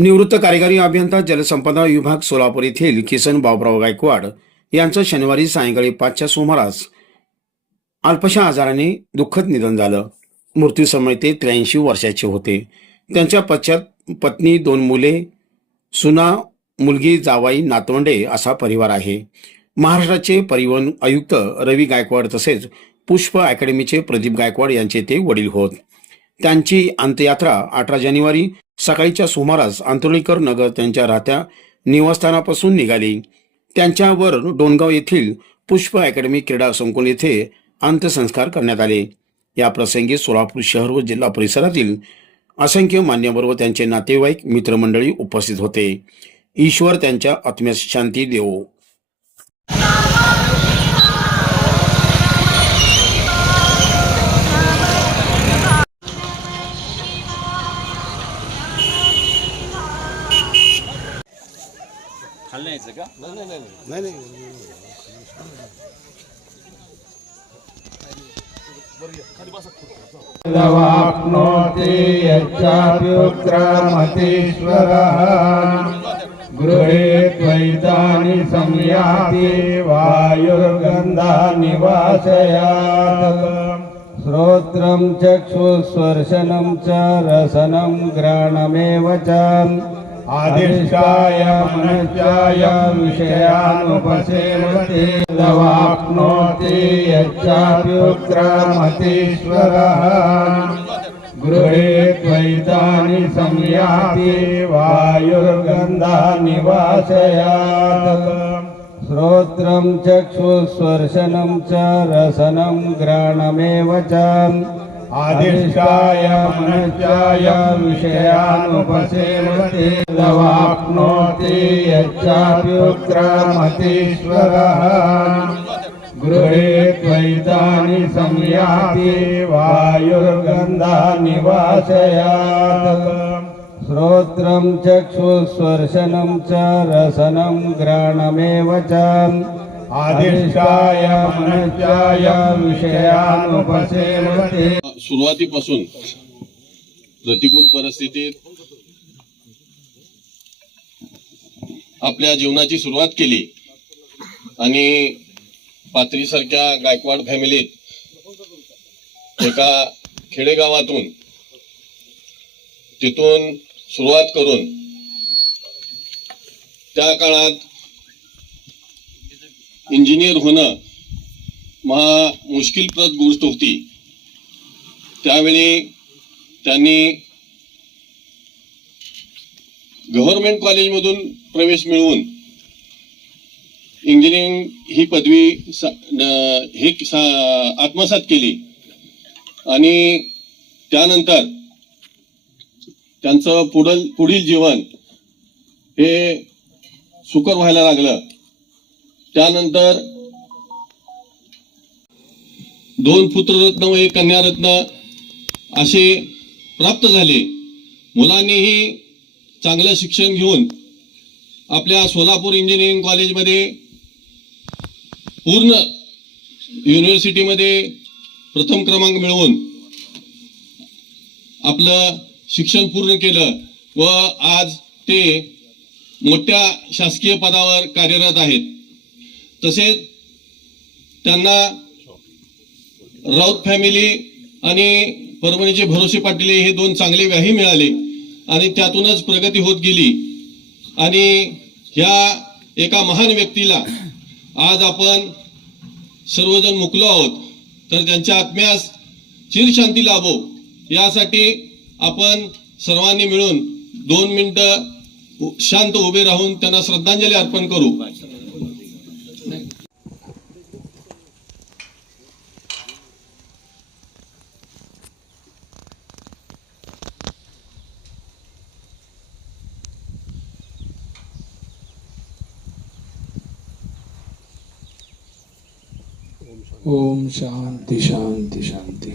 निवृत्त कार्यकारी अभियंता जलसंपदा विभाग सोलापूर येथील किसन बाबुराव गायकवाड यांचं शनिवारी सायंकाळी 5च्या सुमारास अल्पशा आजाराने दुःखद निधन झालं. मृत्यूसमयी ते 83 वर्षाचे होते. त्यांच्या पश्चात पत्नी, 2 मुले, सुना, मुलगी, जावाई, नातवंडे असा परिवार आहे. महाराष्ट्राचे परिवहन आयुक्त रवी गायकवाड तसेच पुष्प अकॅडमीचे प्रदीप गायकवाड यांचे ते वडील होत. त्यांची अंत्ययात्रा 18 जानेवारी सकाळीच्या सुमारास आंतोलीकर नगर त्यांच्या राहत्या निवासस्थानापासून निघाली. त्यांच्यावर डोणगाव येथील पुष्प अकॅडमी क्रीडा संकुल येथे अंत्यसंस्कार करण्यात आले. या प्रसंगी सोलापूर शहर व जिल्हा परिसरातील असंख्य मान्यवर व त्यांचे नातेवाईक, मित्रमंडळी उपस्थित होते. ईश्वर त्यांच्या आत्म्यास शांती देवो. खाल्ल्याचं का? नाही वाप्नोति यच्चाप्युत्क्रमतीश्वरः गृहीत्वैतानि संयाति वायुर्गन्धानि वाशयात् श्रोत्रं चक्षुस्पर्शनं च रसनं घ्राणमेव च आदिष्टाय मनश्चाय विषयानुपसेवते वाप्नोति यच्चाप्युत्क्रमतीश्वरः गृहीत्वैतानि संयाति वायुर्गन्धानि वाशयात् श्रोत्रं चक्षुस्पर्शनं च रसनं घ्राणमेव च आदिष्टाय मनश्चाय विषयानुपसेवते वाप्नोति यच्चाप्युत्क्रमतीश्वरः गृहीत्वैतानि संयाति वायुर्गन्धानि वाशयात् श्रोत्रं चक्षुस्पर्शनं च रसनं घ्राणमेव च आदिष्टाय मनश्चाय विषयानुपसेवते. सुरुवातीपासून प्रतिकूल परिस्थितीत आपल्या जीवनाची सुरुवात केली आणि पाथरीसारख्या गायकवाड फॅमिलीत एका खेडेगावातून तिथून सुरुवात करून त्या काळात इंजिनियर होणं महा मुश्किलप्रद गोष्ट होती. त्यावेळी त्यांनी गव्हर्नमेंट कॉलेजमधून प्रवेश मिळवून इंजिनिअरिंग ही पदवी आत्मसात केली आणि त्यानंतर त्यांचं पुढील जीवन हे सुकर व्हायला लागलं. त्यानंतर 2 पुत्ररत्न व 1 कन्यारत्न असे प्राप्त झाले. मुलांनीही चांगलं शिक्षण घेऊन आपल्या सोलापूर इंजिनिअरिंग कॉलेजमध्ये पूर्ण युनिव्हर्सिटीमध्ये प्रथम क्रमांक मिळवून आपलं शिक्षण पूर्ण केलं व आज ते मोठ्या शासकीय पदावर कार्यरत आहेत. तसेच त्यांना राऊत फॅमिली आणि परभणीचे भरोसे पाटील हे 2 चांगले व्याही मिळाले आणि त्यातूनच प्रगती होत गेली. आणि ह्या एका महान व्यक्तीला आज आपण सर्वजण मुकलो आहोत, तर त्यांच्या आत्म्यास चिरशांती लाभो यासाठी आपण सर्वांनी मिळून 2 मिनिटं शांत उभे राहून त्यांना श्रद्धांजली अर्पण करू. ओम शांति शांति शांति.